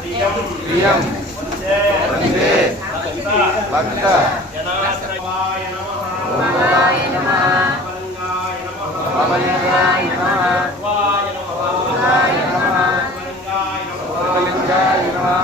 प्रियं वन्दे भक्त जनाश्रयाय नमः अमलिंगाय नमः अमलिंगाय नमः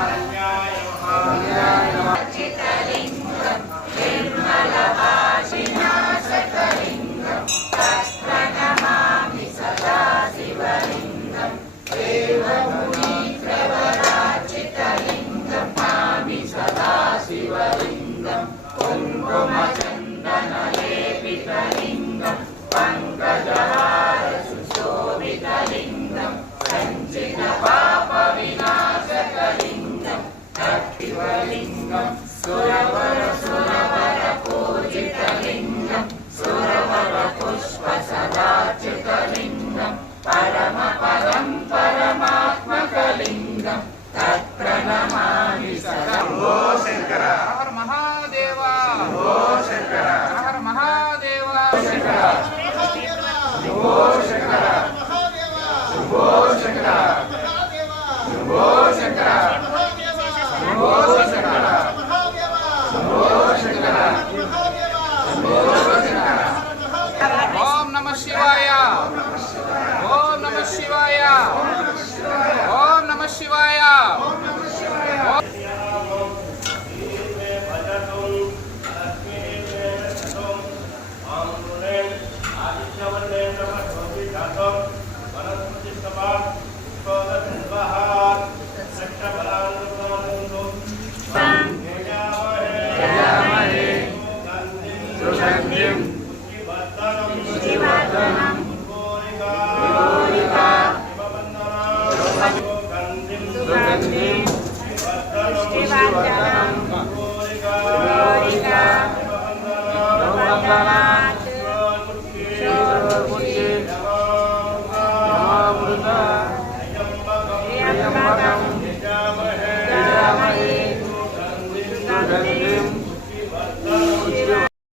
शिवलिंगं कुङ्कुमचन्दनलेपितलिंगं पंकजहार सुशोभितलिंगं संचितपापविनाशकलिंगं तत्शिवलिंगं सुरवरपूजितलिंगं सुरवरपुष्पसदाच्युतलिंगं परमपदं परमात्मकलिंगं तत्प्रणमामि सदा। ओ शंकर हर महादेव, ओ शंकर हर महादेव, शंकर ओ शंकर ओ शंकर ओ